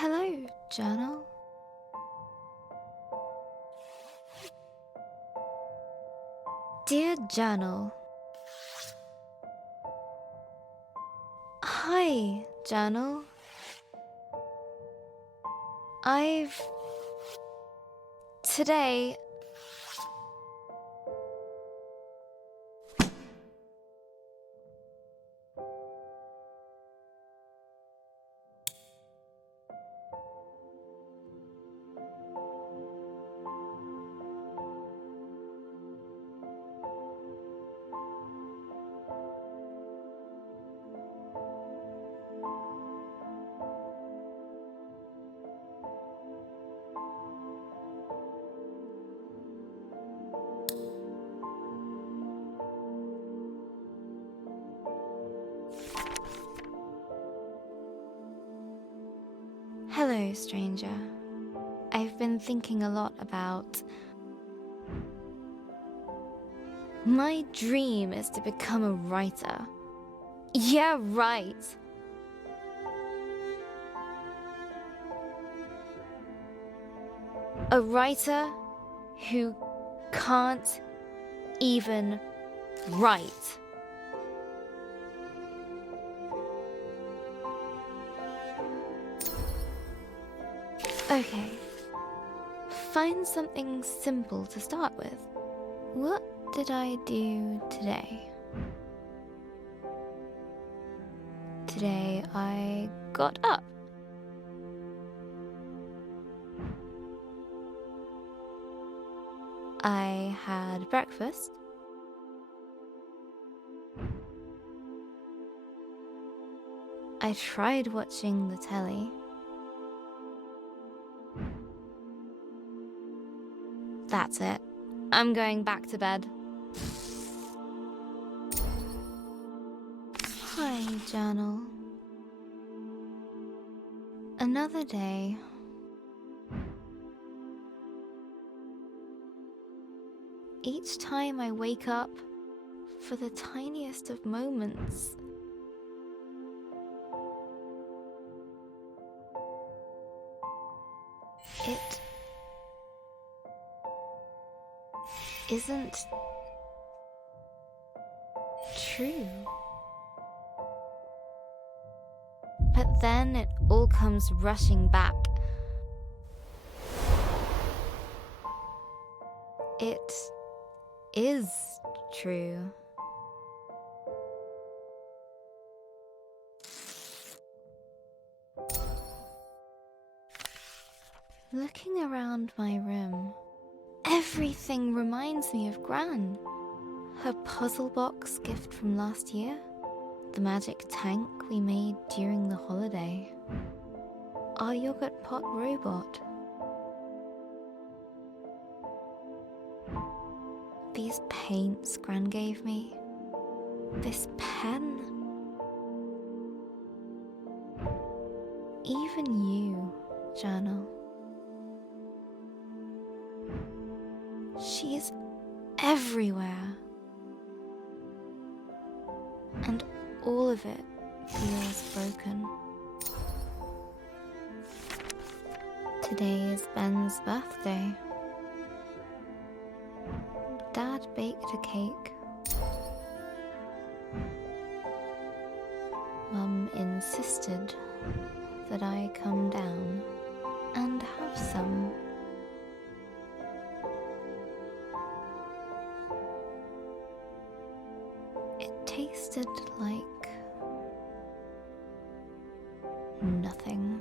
Hello, journal. Dear journal. Hi, journal. Today... Hello, stranger. I've been thinking a lot about... My dream is to become a writer. Yeah, right. A writer who can't even write. Okay. Find something simple to start with. What did I do today? Today I got up. I had breakfast. I tried watching the telly. That's it. I'm going back to bed. Hi, journal. Another day. Each time I wake up, for the tiniest of moments, it isn't true. But then it all comes rushing back. It is true. Looking around my room, everything reminds me of Gran. Her puzzle box gift from last year, the magic tank we made during the holiday, our yogurt pot robot. These paints Gran gave me, this pen, even you, journal. She's everywhere. And all of it feels broken. Today is Ben's birthday. Dad baked a cake. Mum insisted that I come down and have some. It tasted like nothing.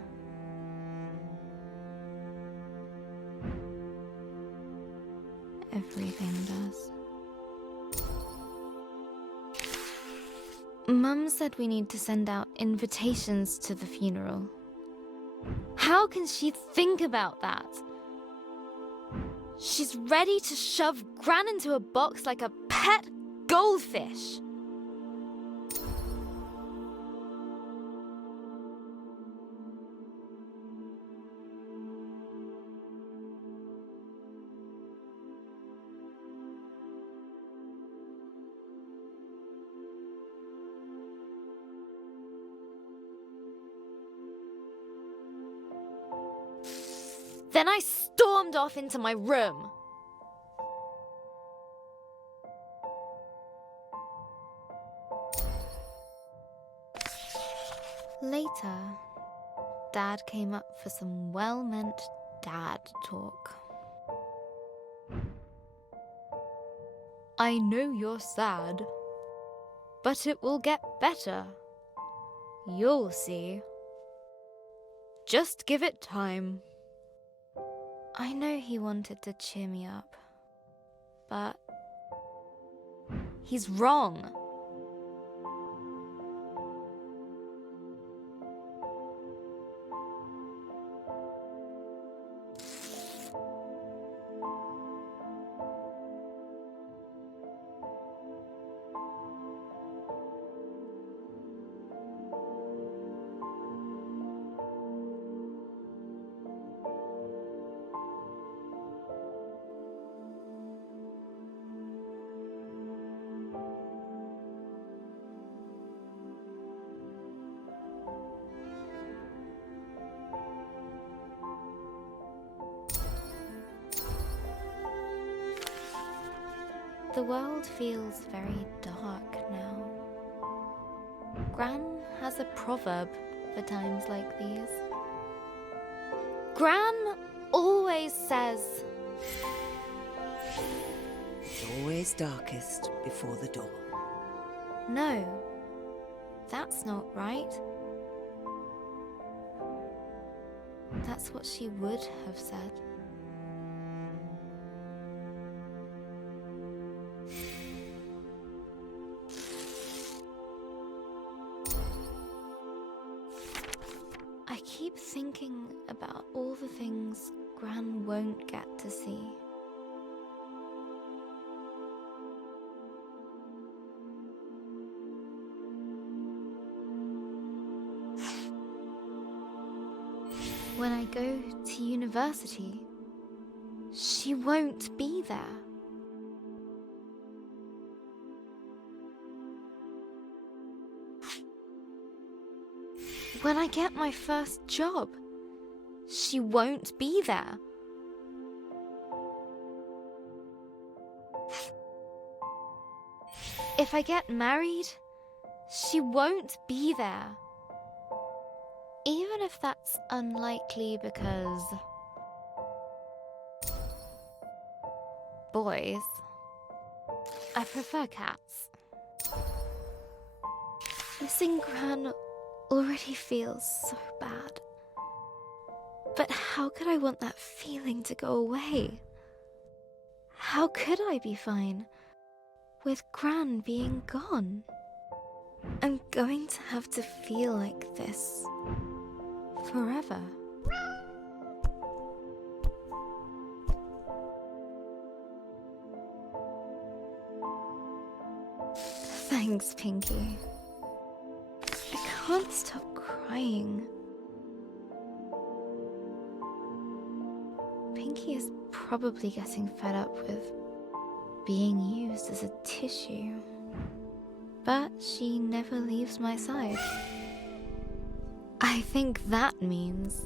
Everything does. Mum said we need to send out invitations to the funeral. How can she think about that? She's ready to shove Gran into a box like a pet goldfish. Then I stormed off into my room. Later, Dad came up for some well-meant dad talk. I know you're sad, but it will get better. You'll see. Just give it time. I know he wanted to cheer me up, but he's wrong. The world feels very dark now. Gran has a proverb for times like these. Gran always says, It's always darkest before the dawn. no, that's not right. That's what she would have said. I keep thinking about all the things Gran won't get to see. When I go to university, she won't be there. When I get my first job, she won't be there. If I get married, she won't be there. Even if that's unlikely because... boys. I prefer cats. Missing Gran already feels so bad. But how could I want that feeling to go away? How could I be fine with Gran being gone? I'm going to have to feel like this forever. Thanks, Pinky. I can't stop crying. Pinky is probably getting fed up with being used as a tissue. But she never leaves my side. I think that means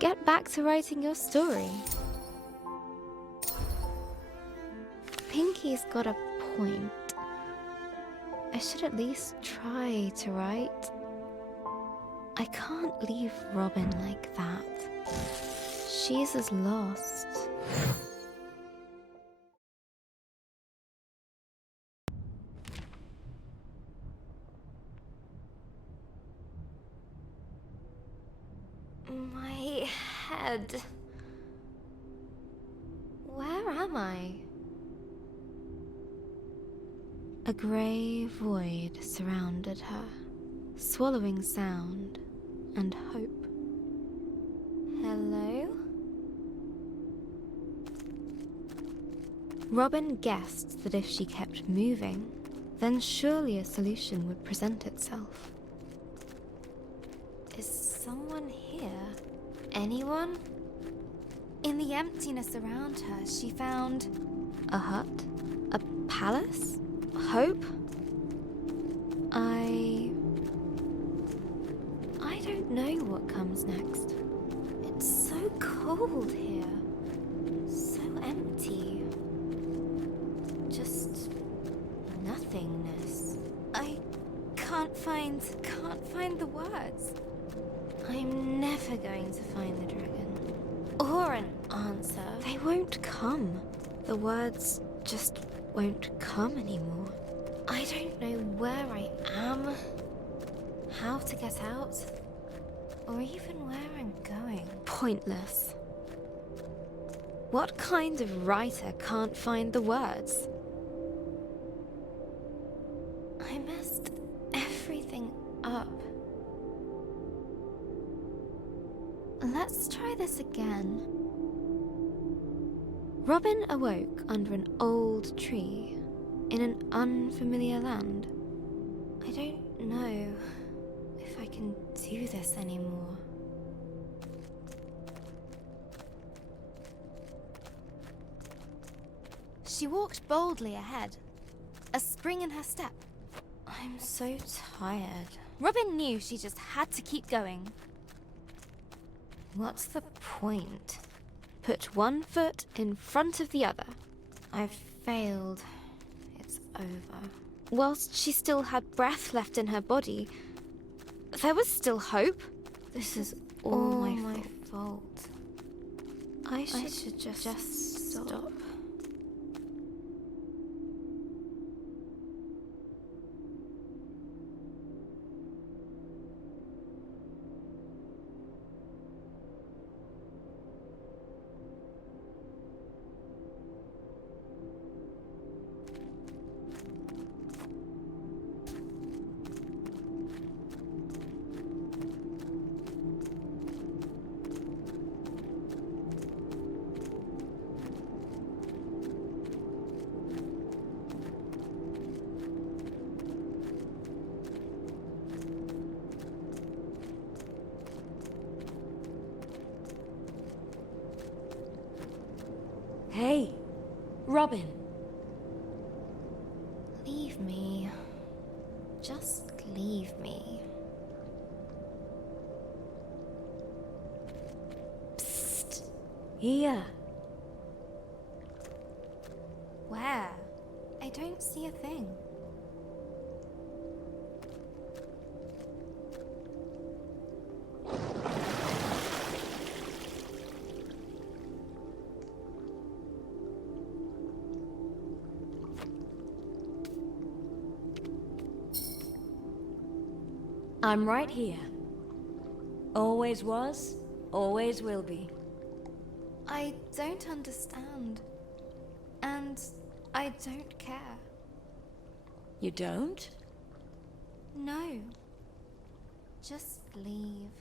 get back to writing your story. Pinky's got a point. I should at least try to write. I can't leave Robin like that. She's as lost. My head. Where am I? A grey void surrounded her, swallowing sound and hope. Hello? Robin guessed that if she kept moving, then surely a solution would present itself. Is someone here? Anyone? In the emptiness around her, she found a hut, a palace, hope. I don't know what comes next. It's so cold here. So empty. Just nothingness. I can't find the words. I'm never going to find the dragon. Or an answer. They won't come. The words just won't come anymore. I don't know where I am, how to get out, or even where I'm going. Pointless. What kind of writer can't find the words? I messed everything up. Let's try this again. Robin awoke under an old tree in an unfamiliar land. I don't know if I can do this anymore. She walked boldly ahead, a spring in her step. I'm so tired. Robin knew she just had to keep going. What's the point? Put one foot in front of the other. I've failed. It's over. Whilst she still had breath left in her body, there was still hope. This is all my fault. I should just stop. Hey, Robin. Leave me. Just leave me. Psst. Here. Where? I don't see a thing. I'm right here. Always was, always will be. I don't understand. And I don't care. You don't? No. Just leave.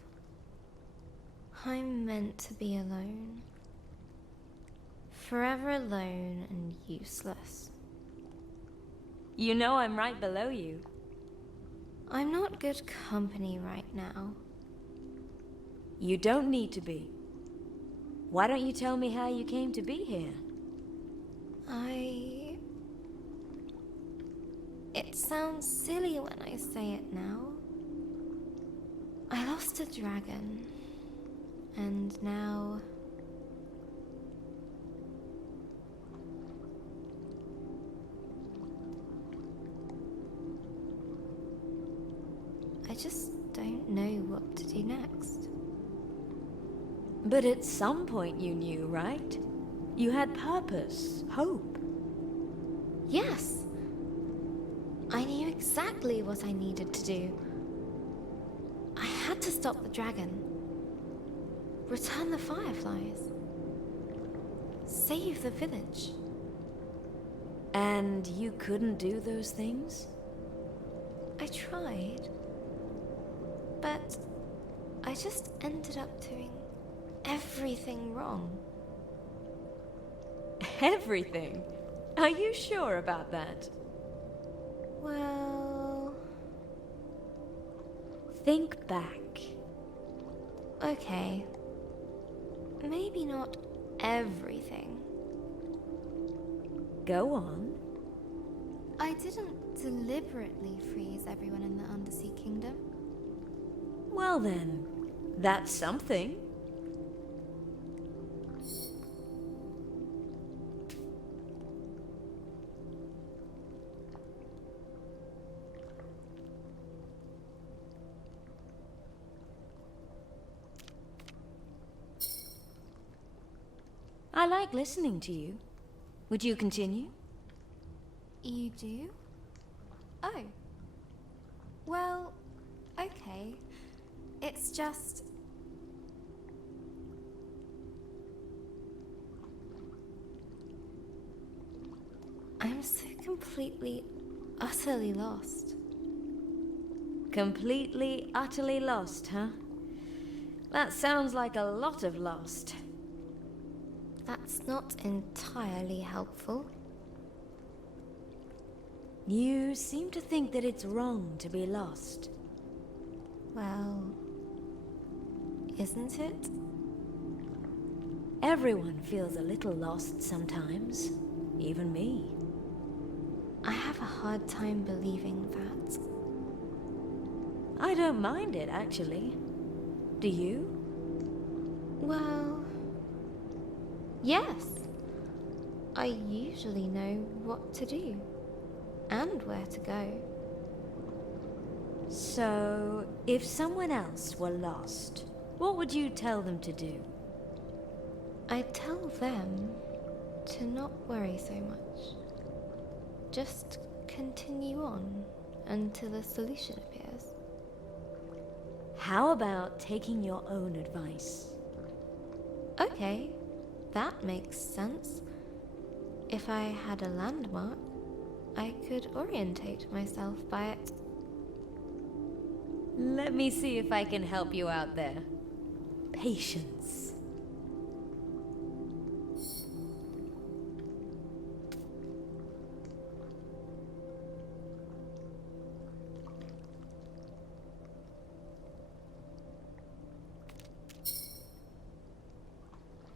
I'm meant to be alone. Forever alone and useless. You know I'm right below you. I'm not good company right now. You don't need to be. Why don't you tell me how you came to be here? It sounds silly when I say it now. I lost a dragon. And now... I just don't know what to do next. But at some point you knew, right? You had purpose, hope. Yes. I knew exactly what I needed to do. I had to stop the dragon. Return the fireflies. Save the village. And you couldn't do those things? I tried. But I just ended up doing everything wrong. Everything? Are you sure about that? Well... Think back. Okay. Maybe not everything. Go on. I didn't deliberately freeze everyone in the Undersea Kingdom. Well then, that's something. I like listening to you. Would you continue? You do? Oh. Well, okay. It's just... I'm so completely, utterly lost. Completely, utterly lost, huh? That sounds like a lot of lost. That's not entirely helpful. You seem to think that it's wrong to be lost. Well, isn't it? Everyone feels a little lost sometimes. Even me. I have a hard time believing that. I don't mind it, actually. Do you? Well, yes. I usually know what to do and where to go. So, if someone else were lost, what would you tell them to do? I'd tell them to not worry so much. Just continue on until a solution appears. How about taking your own advice? Okay, that makes sense. If I had a landmark, I could orientate myself by it. Let me see if I can help you out there. Patience.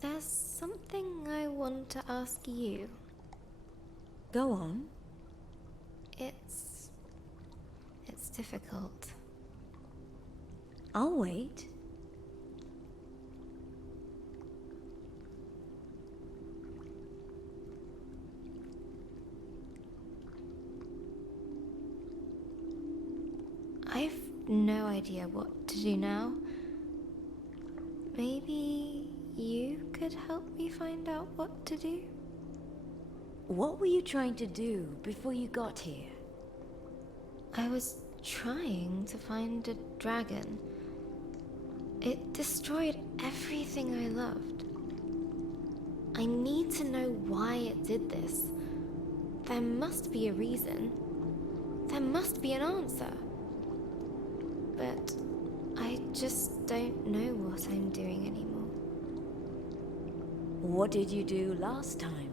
There's something I want to ask you. Go on. It's difficult. I'll wait. I've no idea what to do now. Maybe you could help me find out what to do? What were you trying to do before you got here? I was trying to find a dragon. It destroyed everything I loved. I need to know why it did this. There must be a reason. There must be an answer. But I just don't know what I'm doing anymore. What did you do last time?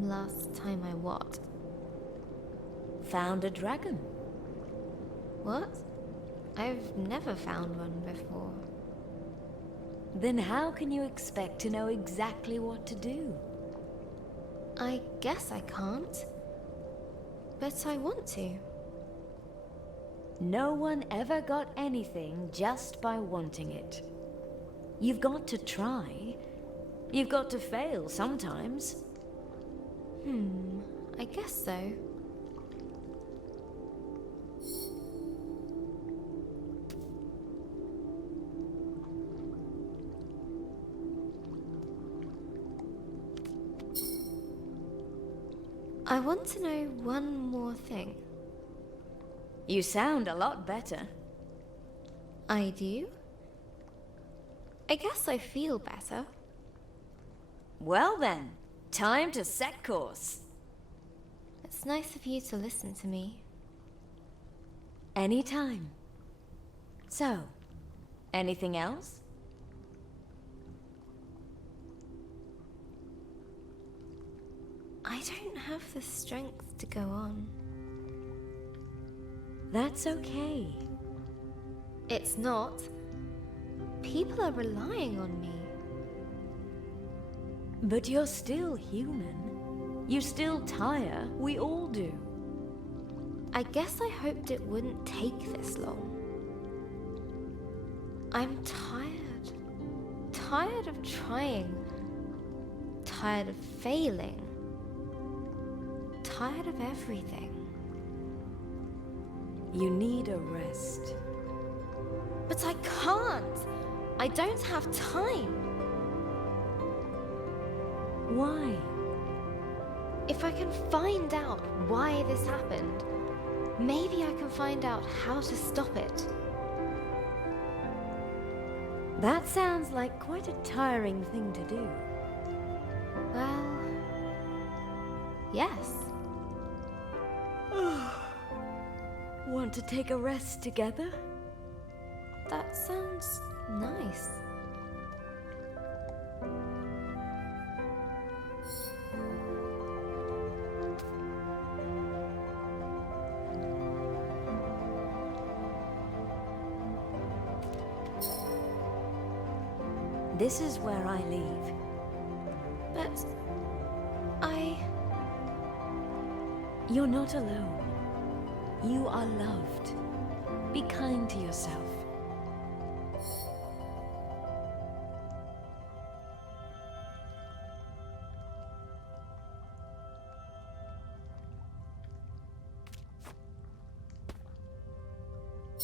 Last time I what? Found a dragon. What? I've never found one before. Then how can you expect to know exactly what to do? I guess I can't. But I want to. No one ever got anything just by wanting it. You've got to try. You've got to fail sometimes. I guess so. I want to know one more thing. You sound a lot better. I do? I guess I feel better. Well then, time to set course. It's nice of you to listen to me. Anytime. So, anything else? I don't have the strength to go on. That's okay. It's not. People are relying on me. But you're still human. You still tire. We all do. I guess I hoped it wouldn't take this long. I'm tired. Tired of trying. Tired of failing. Tired of everything. You need a rest. But I can't. I don't have time. Why? If I can find out why this happened, maybe I can find out how to stop it. That sounds like quite a tiring thing to do. Well, yes. Want to take a rest together? That sounds nice. This is where I leave. But You're not alone. You are loved. Be kind to yourself.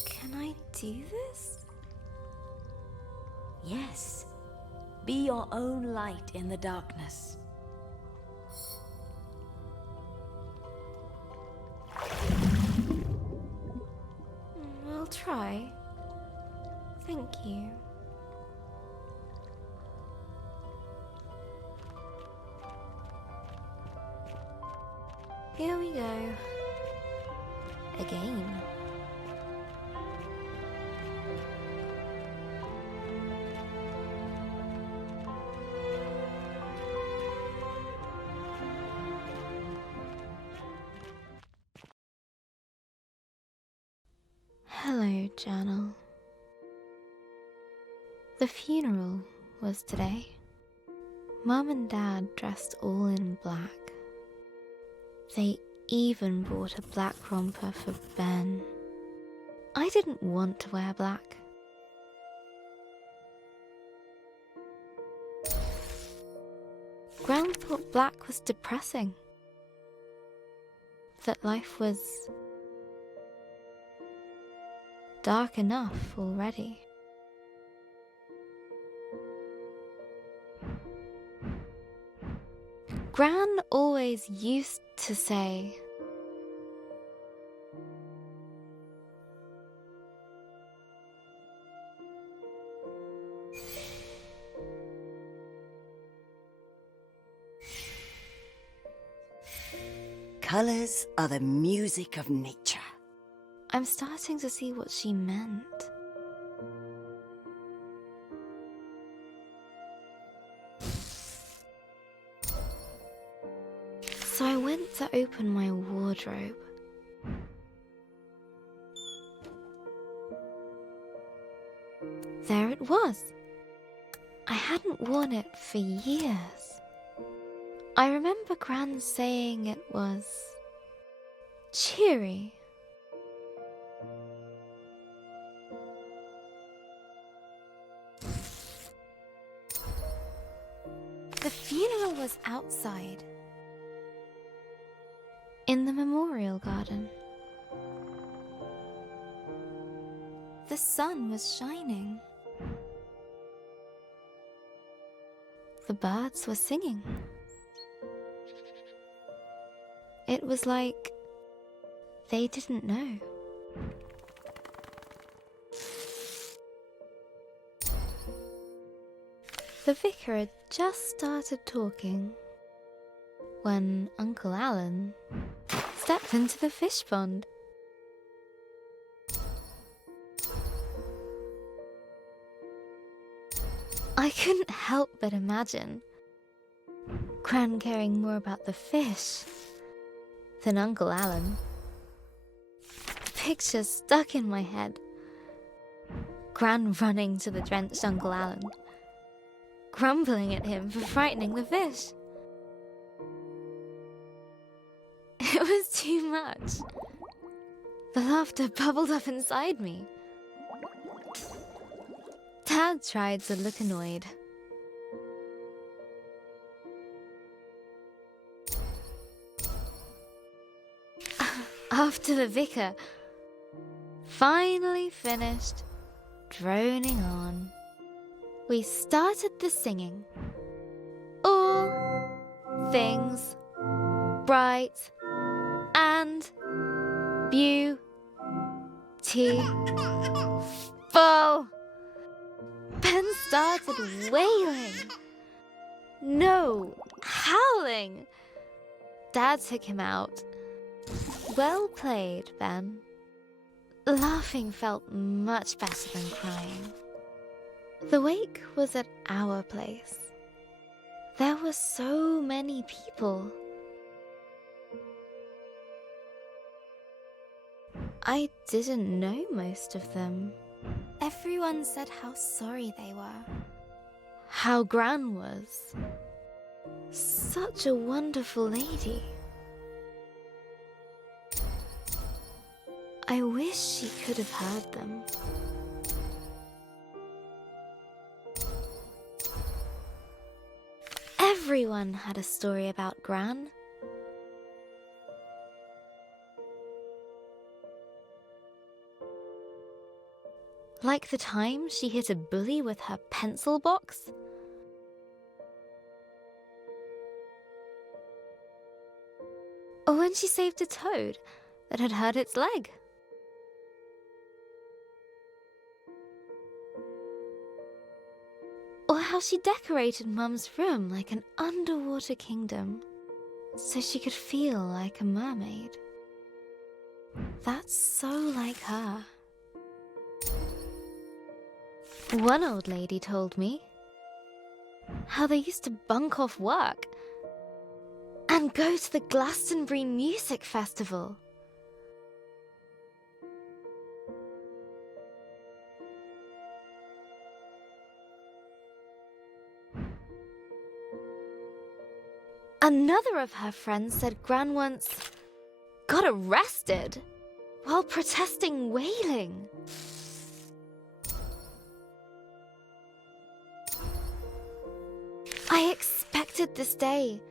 Can I do this? Yes. Be your own light in the darkness. I'll try. Thank you. Here we go. Again. Hello, journal. The funeral was today. Mum and Dad dressed all in black. They even bought a black romper for Ben. I didn't want to wear black. Gran thought black was depressing. That life was dark enough already. Gran always used to say, Colours are the music of nature. I'm starting to see what she meant. So I went to open my wardrobe. There it was. I hadn't worn it for years. I remember Gran saying it was cheery. The funeral was outside, in the memorial garden. The sun was shining. The birds were singing. It was like they didn't know. The vicar had just started talking when Uncle Alan stepped into the fish pond. I couldn't help but imagine Gran caring more about the fish than Uncle Alan. The picture stuck in my head. Gran running to the drenched Uncle Alan, grumbling at him for frightening the fish. It was too much. The laughter bubbled up inside me. Dad tried to look annoyed. After the vicar finally finished droning on, we started the singing. All things bright and beautiful. Ben started wailing. No, howling. Dad took him out. Well played, Ben. Laughing felt much better than crying. The wake was at our place. There were so many people. I didn't know most of them. Everyone said how sorry they were. How Gran was. Such a wonderful lady. I wish she could have heard them. Everyone had a story about Gran. Like the time she hit a bully with her pencil box. Or when she saved a toad that had hurt its leg. Or how she decorated Mum's room like an underwater kingdom, so she could feel like a mermaid. That's so like her. One old lady told me how they used to bunk off work and go to the Glastonbury Music Festival. Another of her friends said Gran once got arrested while protesting whaling. I expected this day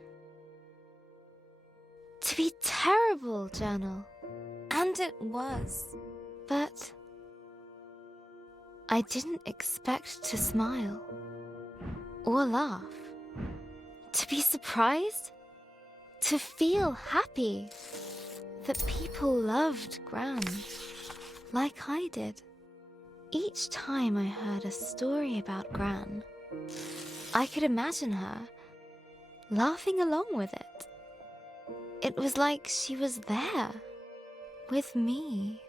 to be terrible, Journal. And it was. But I didn't expect to smile or laugh. To be surprised, to feel happy that people loved Gran like I did. Each time I heard a story about Gran, I could imagine her laughing along with it. It was like she was there with me,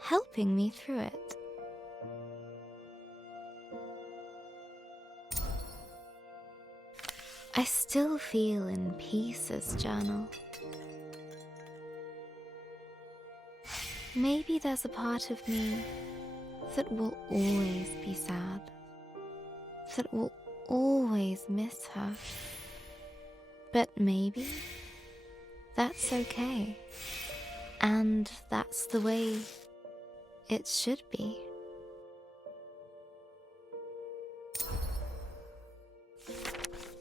helping me through it. I still feel in pieces, Journal. Maybe there's a part of me that will always be sad, that will always miss her. But maybe that's okay, and that's the way it should be.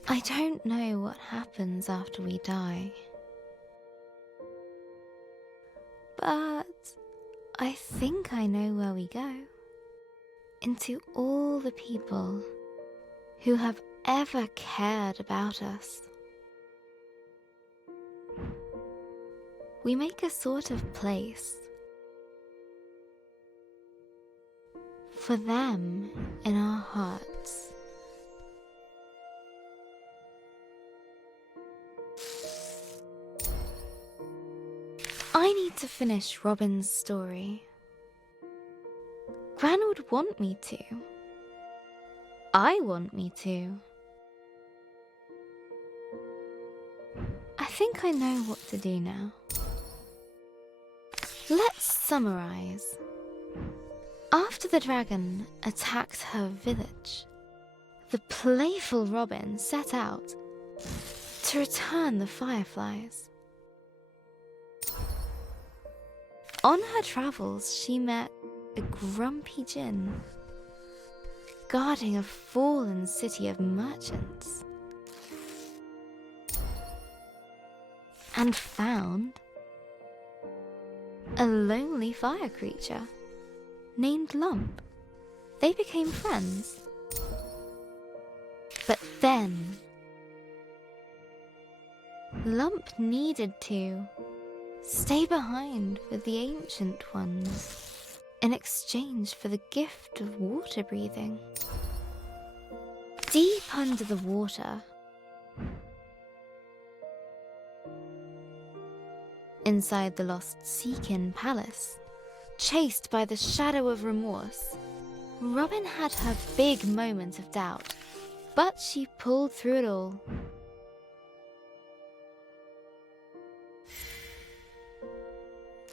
I don't know what happens after we die, but I think I know where we go. Into all the people who have ever cared about us. We make a sort of place for them in our hearts. I need to finish Robin's story. Gran would want me to. I want me to. I think I know what to do now. Let's summarize. After the dragon attacked her village, the playful Robin set out to return the fireflies. On her travels, she met a grumpy djinn guarding a fallen city of merchants, and found a lonely fire creature named Lump. They became friends. But then Lump needed to stay behind with the ancient ones in exchange for the gift of water breathing. Deep under the water, inside the lost Seekin Palace, chased by the shadow of remorse, Robin had her big moment of doubt, but she pulled through it all.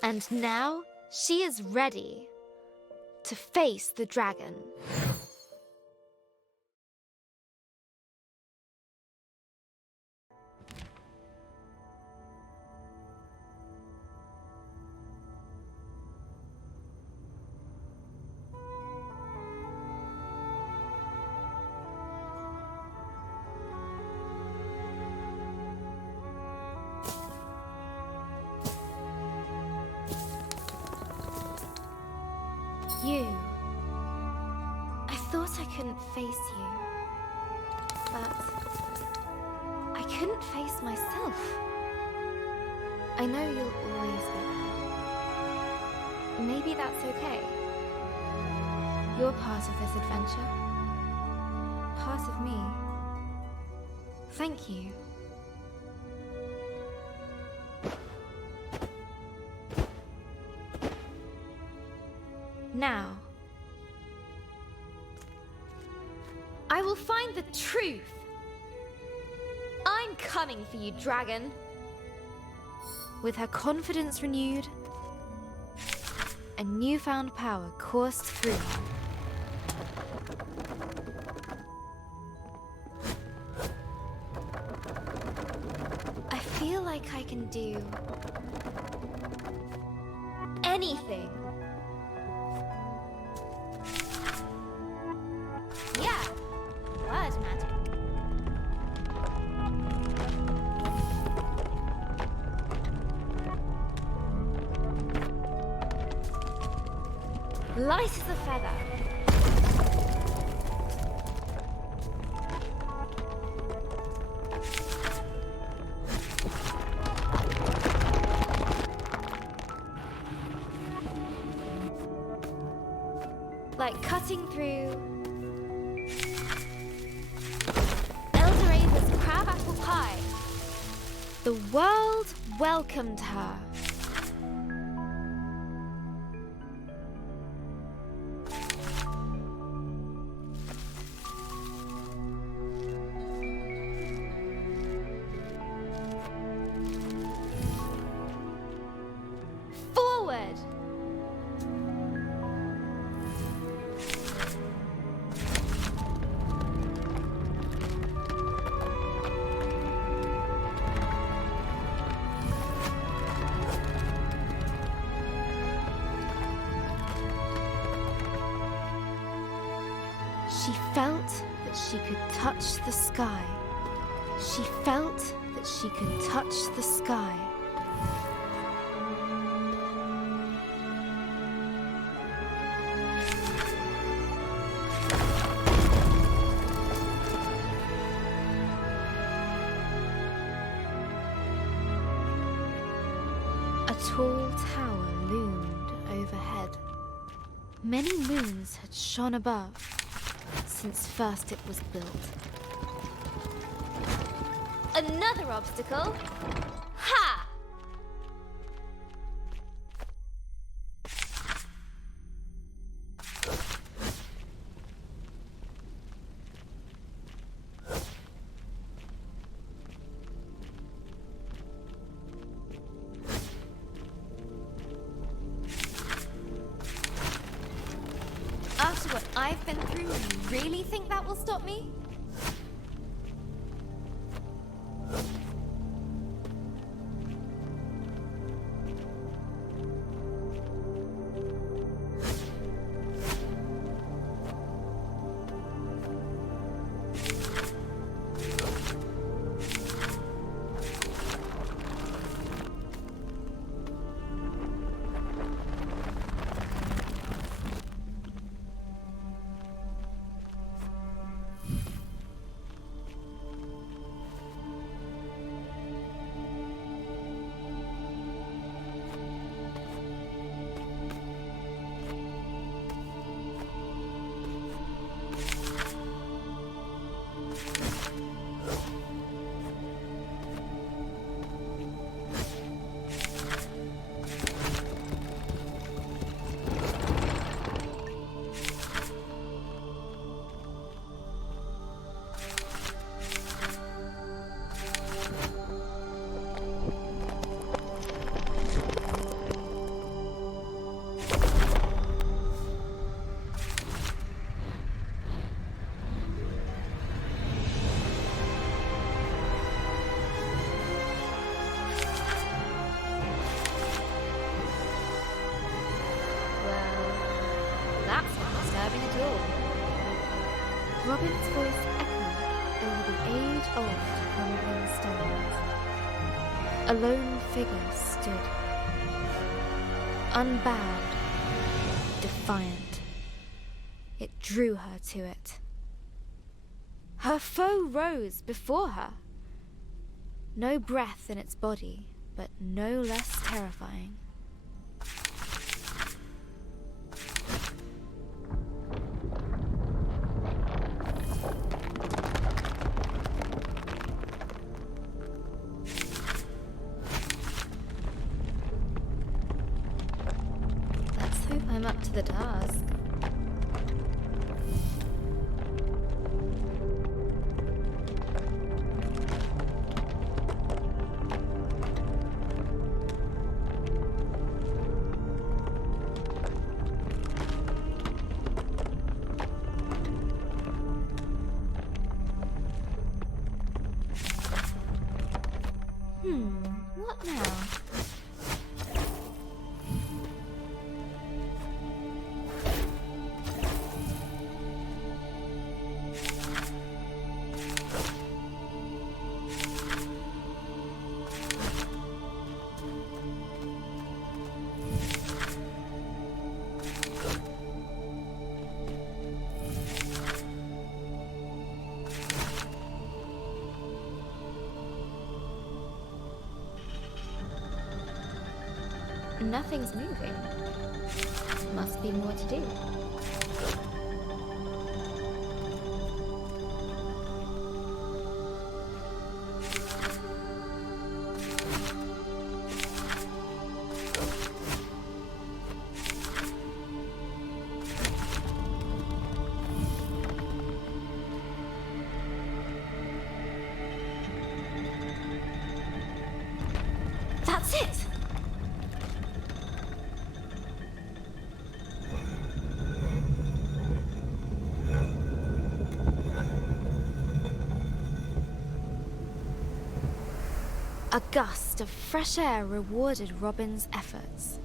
And now she is ready to face the dragon. You. I thought I couldn't face you, but I couldn't face myself. I know you'll always be there. Maybe that's okay. You're part of this adventure. Part of me. Thank you. Now, I will find the truth. I'm coming for you, dragon. With her confidence renewed, a newfound power coursed through her. I feel like I can do anything. Yeah, word magic. Light as a feather. Like cutting through Eldora's crabapple pie. The world welcomed her. Forward! She felt that she could touch the sky. She felt that she could touch the sky. A tall tower loomed overhead. Many moons had shone above since first it was built. Another obstacle? Ha! After what I've been through, you really think that will stop me? door. Robin's voice echoed over the age-old crumbling stones. A lone figure stood, unbowed, defiant. It drew her to it. Her foe rose before her. No breath in its body, but no less terrifying. Let's hope I'm up to the task. What now? Nothing's moving. Must be more to do. That's it! A gust of fresh air rewarded Robin's efforts.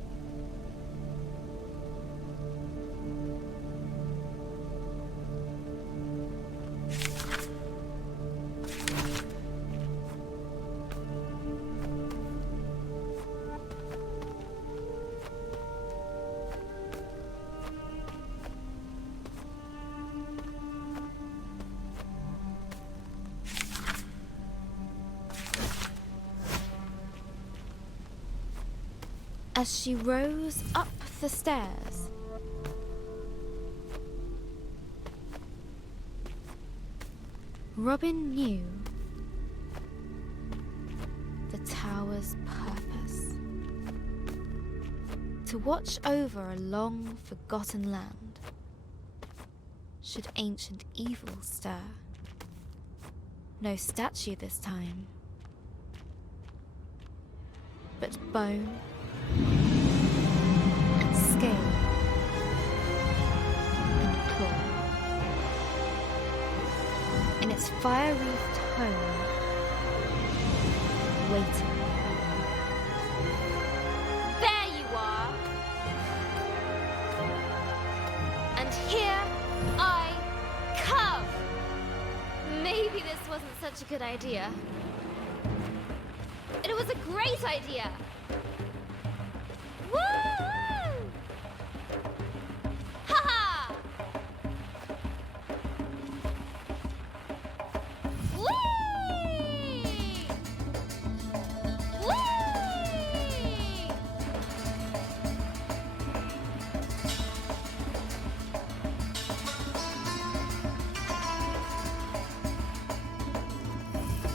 As she rose up the stairs, Robin knew the tower's purpose: to watch over a long forgotten land, should ancient evil stir. No statue this time, but bone and scale and claw. In its fire-wreathed home, waiting. There you are! And here I come! Maybe this wasn't such a good idea. It was a great idea! Woo! Ha-ha! Whee! Whee!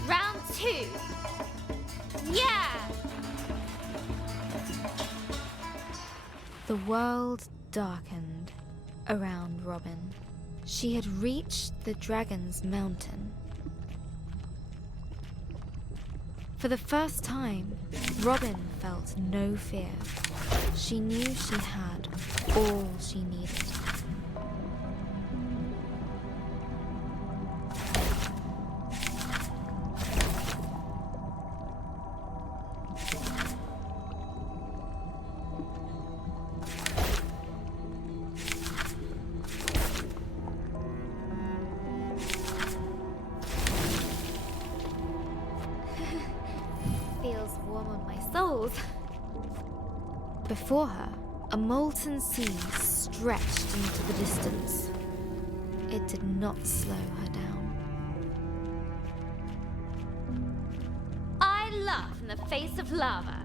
Round 2. Yeah! The world darkened around Robin. She had reached the dragon's mountain. For the first time, Robin felt no fear. She knew she had all she needed. souls. Before her, a molten sea stretched into the distance. It did not slow her down. I laugh in the face of lava.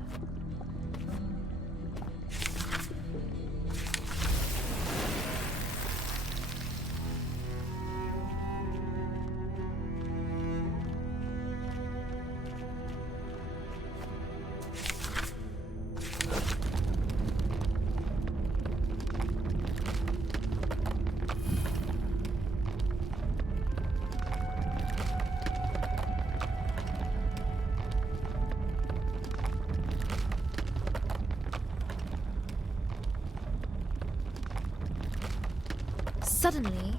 Suddenly,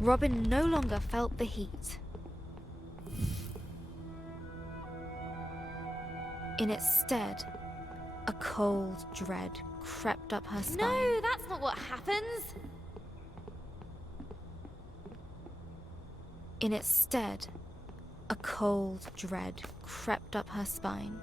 Robin no longer felt the heat. In its stead, a cold dread crept up her spine. No, that's not what happens. In its stead, a cold dread crept up her spine.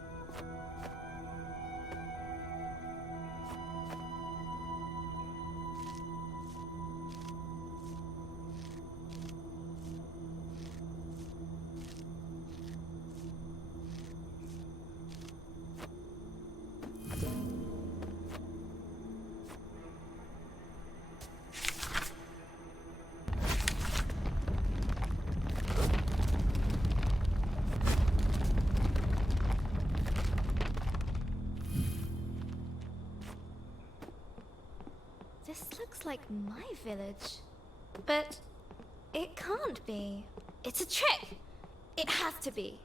This looks like my village. But it can't be. It's a trick. It has to be.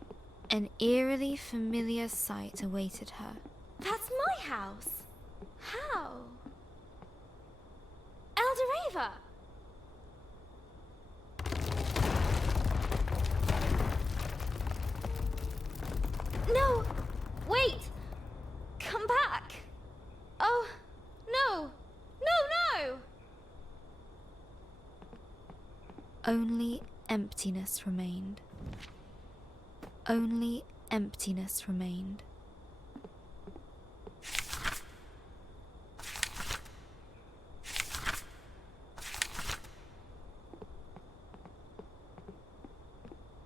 An eerily familiar sight awaited her. That's my house. How? Eldoreva! No! Wait! Come back! Oh, no! No, no! Only emptiness remained. Only emptiness remained.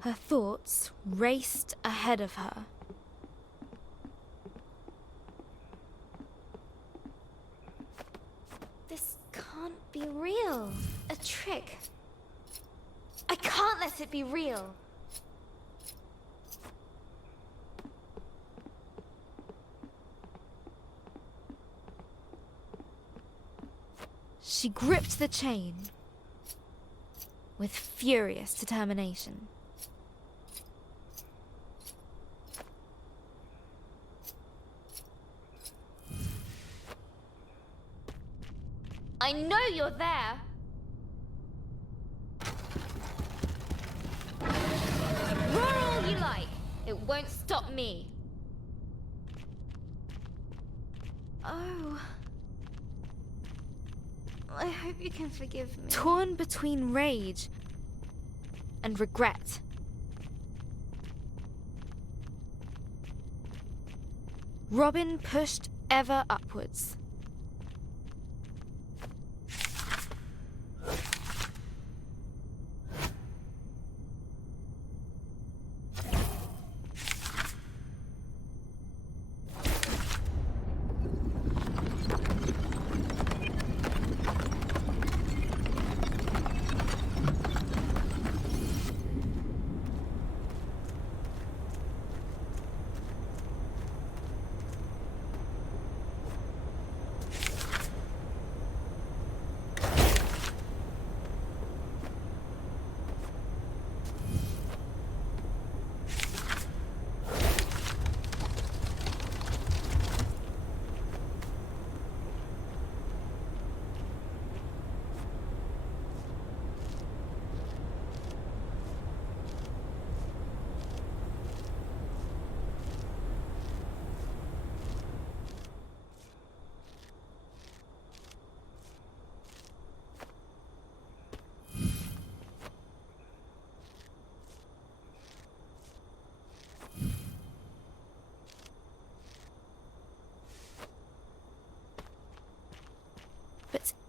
Her thoughts raced ahead of her. This can't be real. A trick. I can't let it be real. She gripped the chain with furious determination. I know you're there. Roar all you like. It won't stop me. Oh. I hope you can forgive me. Torn between rage and regret, Robin pushed ever upwards.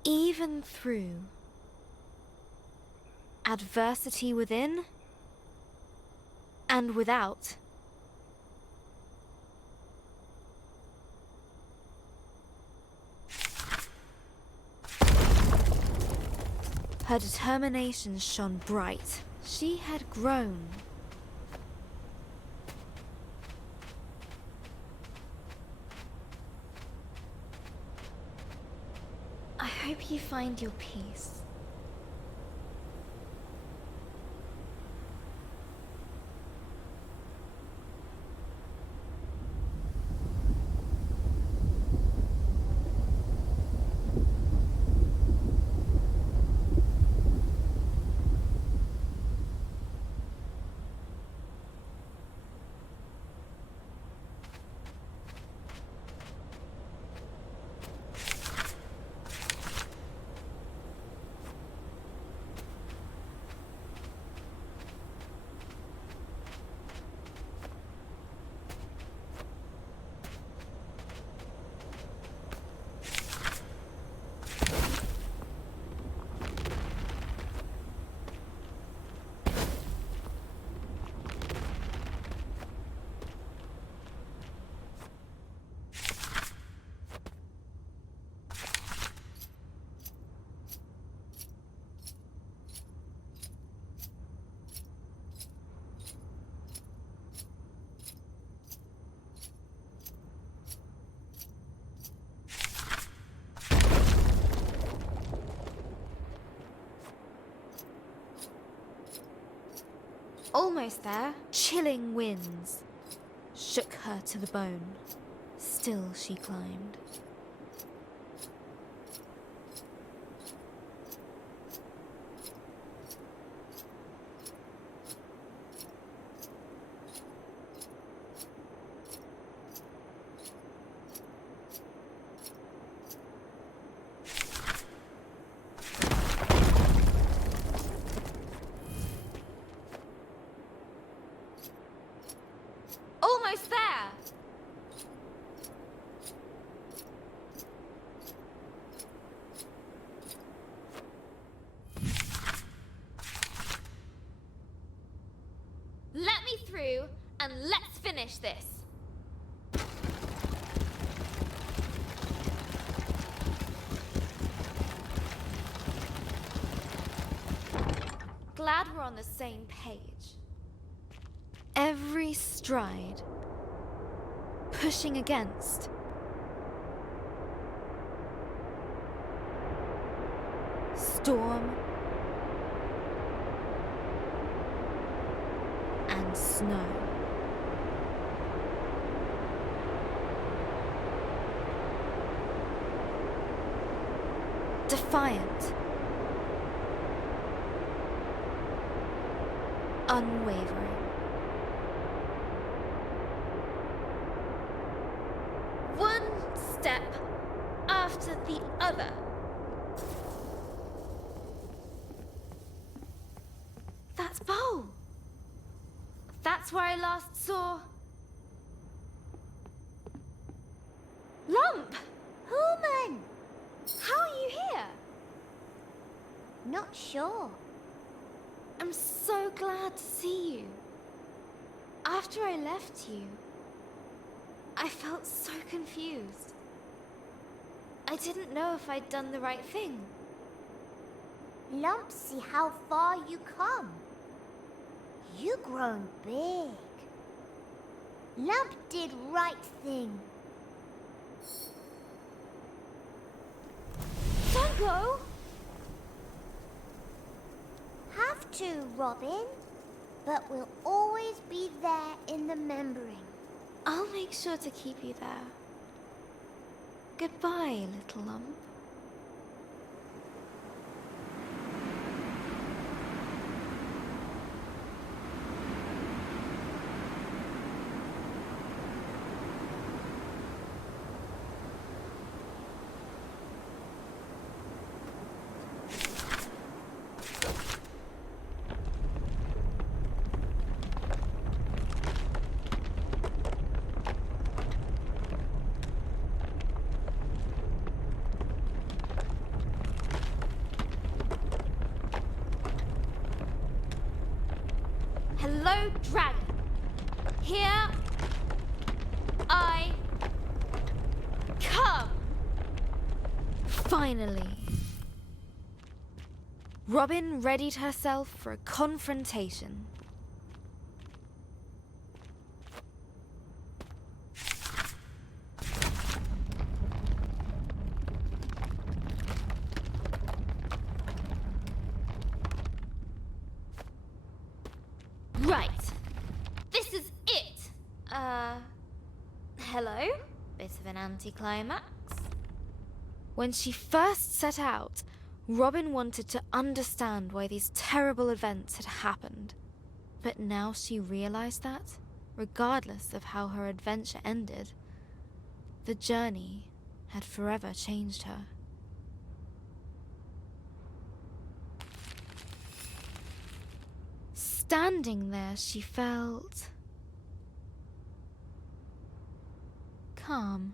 Even through adversity within and without. Her determination shone bright. She had grown. I hope you find your peace. Almost there. Chilling winds shook her to the bone. Still she climbed. Almost there! Let me through, and let's finish this. Glad we're on the same page. Every stride pushing against. Storm and snow. Defiant. Unwavering. One step after the other. That's Bo. That's where I last saw... Lump! Human! How are you here? Not sure. I'm so glad to see you. After I left you, I felt so confused. I didn't know if I'd done the right thing. Lump, see how far you come. You grown big. Lump did right thing. Don't go! Have to, Robin. But we'll always be there in the remembering. I'll make sure to keep you there. Goodbye, little lump. Hello, dragon. Here I come. Finally. Robin readied herself for a confrontation. Right. This is it. Hello? Bit of an anticlimax. When she first set out, Robin wanted to understand why these terrible events had happened. But now she realized that, regardless of how her adventure ended, the journey had forever changed her. Standing there, she felt calm.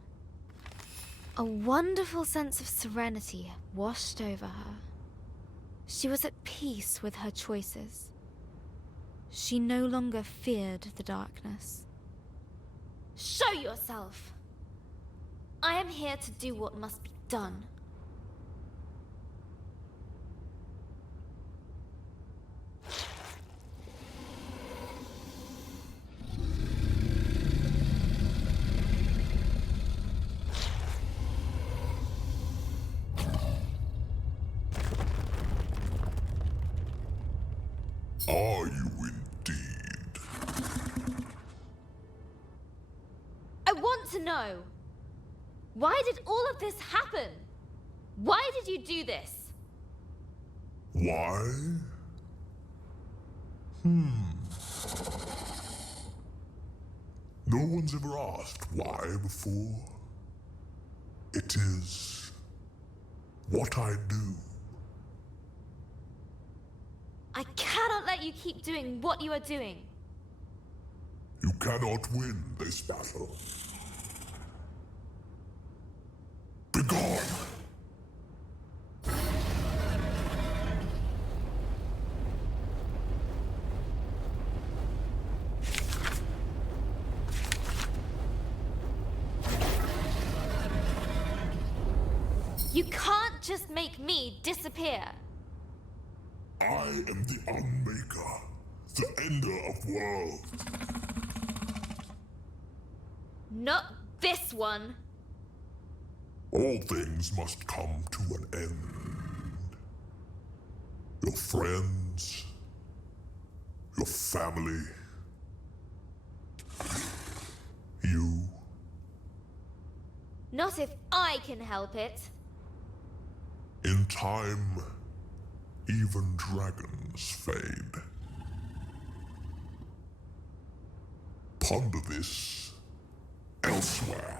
A wonderful sense of serenity washed over her. She was at peace with her choices. She no longer feared the darkness. Show yourself! I am here to do what must be done. Are you indeed? I want to know. Why did all of this happen? Why did you do this? Why? No one's ever asked why before. It is what I do. I cannot let you keep doing what you are doing. You cannot win this battle. Begone! You can't just make me disappear. I am the Unmaker, the Ender of Worlds. Not this one. All things must come to an end. Your friends, your family, you. Not if I can help it. In time, even dragons fade. Ponder this elsewhere.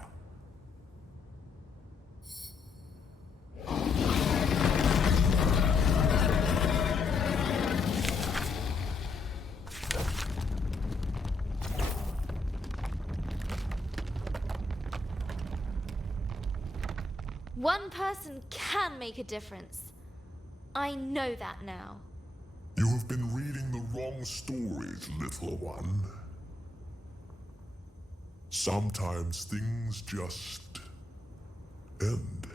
One person can make a difference. I know that now. You have been reading the wrong stories, little one. Sometimes things just end.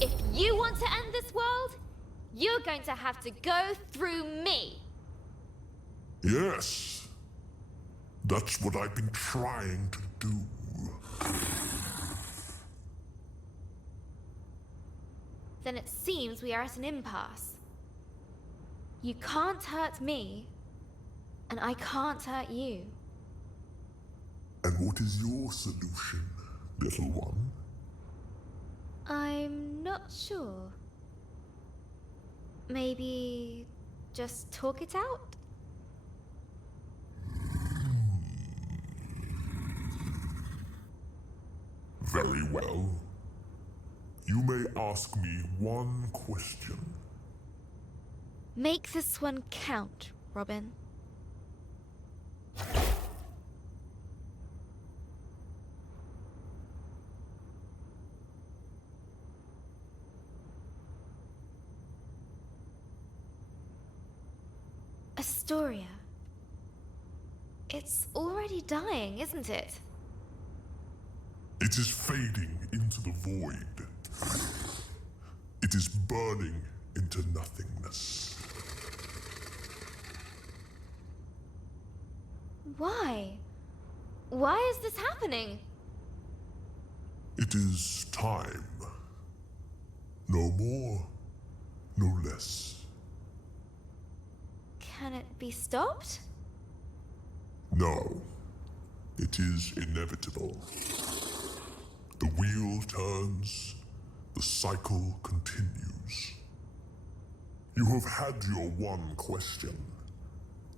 If you want to end this world, you're going to have to go through me. Yes. That's what I've been trying to do. Then it seems we are at an impasse. You can't hurt me, and I can't hurt you. And what is your solution, little one? I'm not sure. Maybe just talk it out? Very well. You may ask me one question. Make this one count, Robin. Estoria. It's already dying, isn't it? It is fading into the void. It is burning into nothingness. Why? Why is this happening? It is time. No more, no less. Can it be stopped? No, it is inevitable. The wheel turns, the cycle continues. You have had your one question.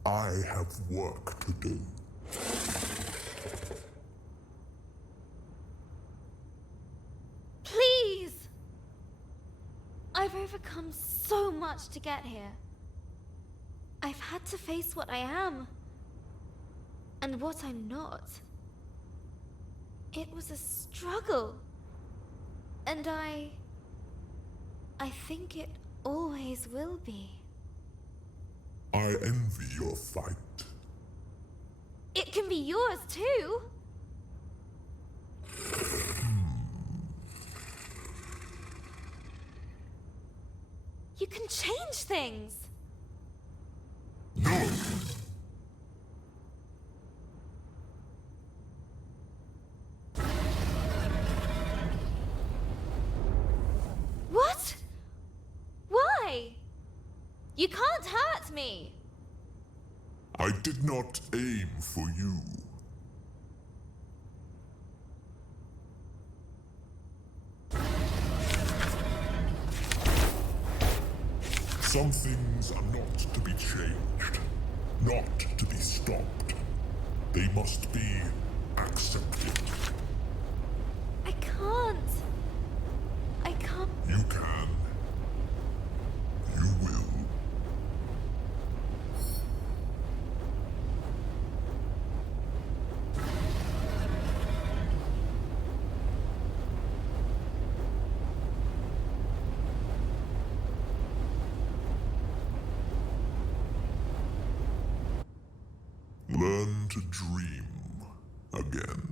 I have work to do. Please! I've overcome so much to get here. I've had to face what I am and what I'm not. It was a struggle. And I think it always will be. I envy your fight. It can be yours too. You can change things. No! What? Why? You can't hurt me. I did not aim for you. Some things are not to be changed, not to be stopped. They must be accepted. I can't. I can't. You can. You will. Learn to dream again.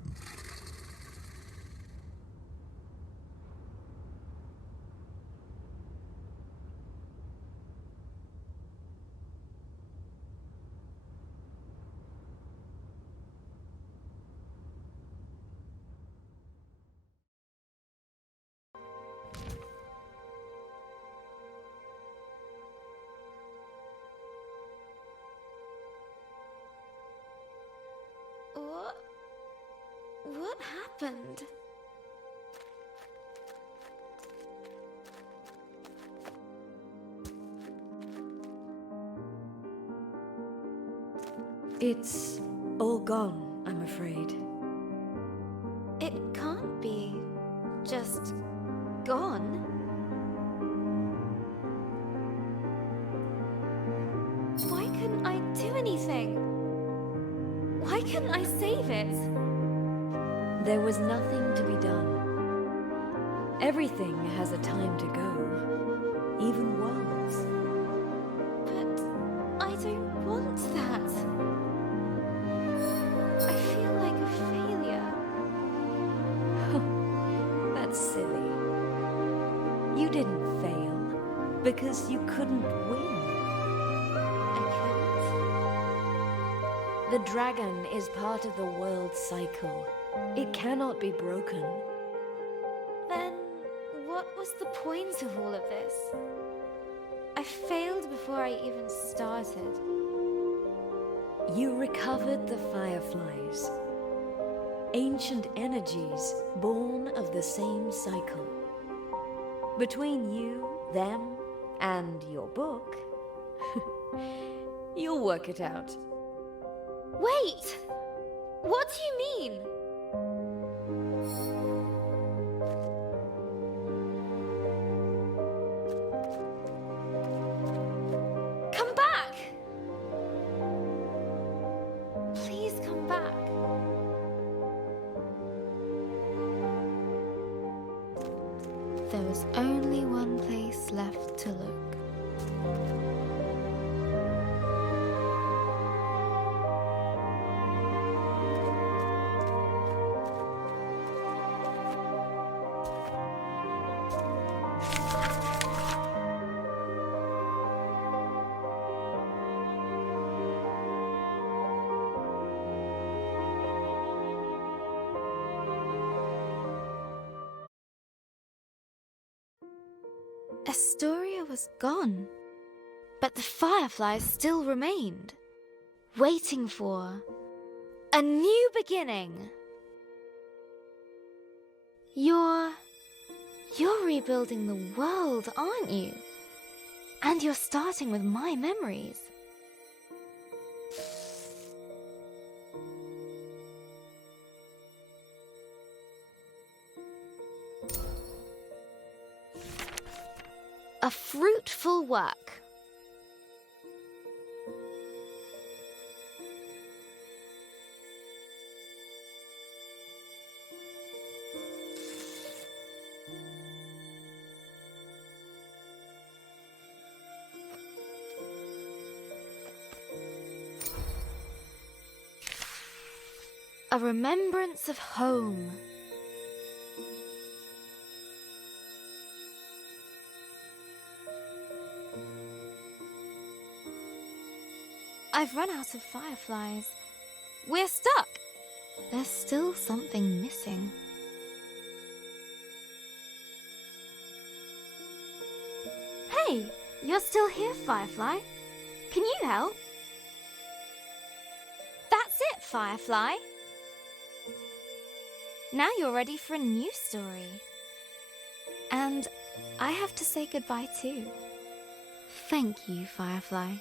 What happened? It's all gone, I'm afraid. It can't be just gone. Why couldn't I do anything? Why couldn't I save it? There was nothing to be done. Everything has a time to go, even worlds. But I don't want that. I feel like a failure. That's silly. You didn't fail because you couldn't win. I couldn't. The dragon is part of the world cycle. It cannot be broken. Then what was the point of all of this? I failed before I even started. You recovered the fireflies. Ancient energies born of the same cycle. Between you, them, and your book, you'll work it out. Wait! What do you mean? Come back! Please come back. There was only one place left to look. Estoria was gone, but the fireflies still remained, waiting for a new beginning. You're rebuilding the world, aren't you? And you're starting with my memories. A fruitful work. A remembrance of home. I've run out of fireflies. We're stuck. There's still something missing. Hey, you're still here, Firefly. Can you help? That's it, Firefly. Now you're ready for a new story. And I have to say goodbye too. Thank you, Firefly.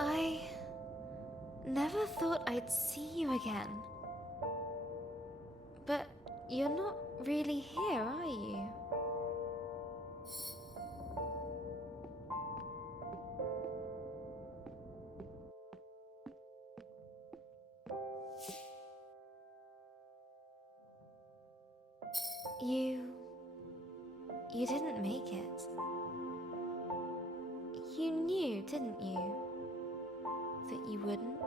I never thought I'd see you again. But you're not really here, are you? You didn't make it. You knew, didn't you, that you wouldn't?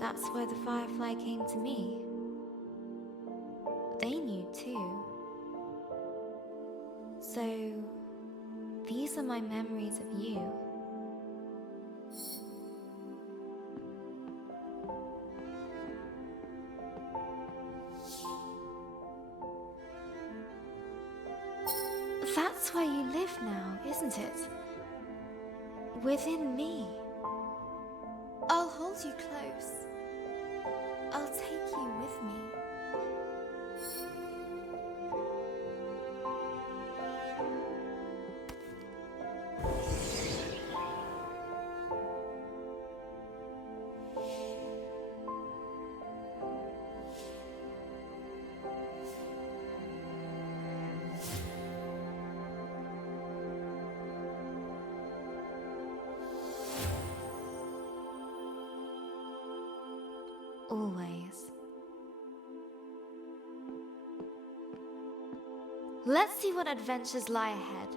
That's why the Firefly came to me. They knew too. So, these are my memories of you. That's where you live now, isn't it? Within me. I'll hold you close. I'll take you with me. Always. Let's see what adventures lie ahead.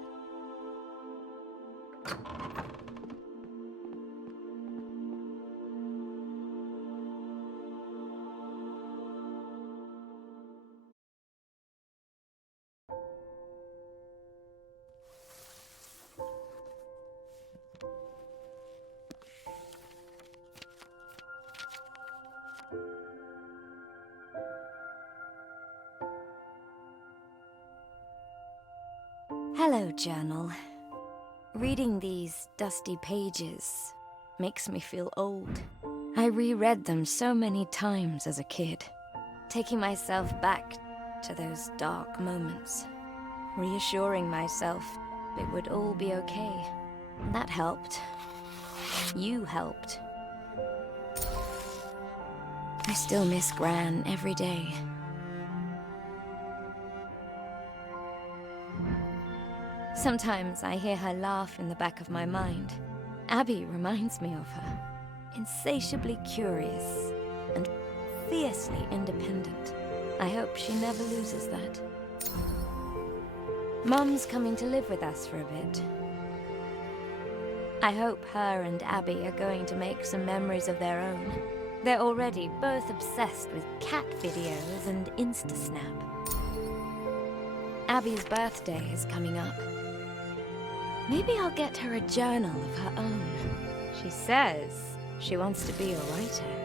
Hello, journal. Reading these dusty pages makes me feel old. I reread them so many times as a kid, taking myself back to those dark moments, reassuring myself it would all be okay. That helped. You helped. I still miss Gran every day. Sometimes I hear her laugh in the back of my mind. Abby reminds me of her. Insatiably curious and fiercely independent. I hope she never loses that. Mum's coming to live with us for a bit. I hope her and Abby are going to make some memories of their own. They're already both obsessed with cat videos and Instasnap. Abby's birthday is coming up. Maybe I'll get her a journal of her own. She says she wants to be a writer.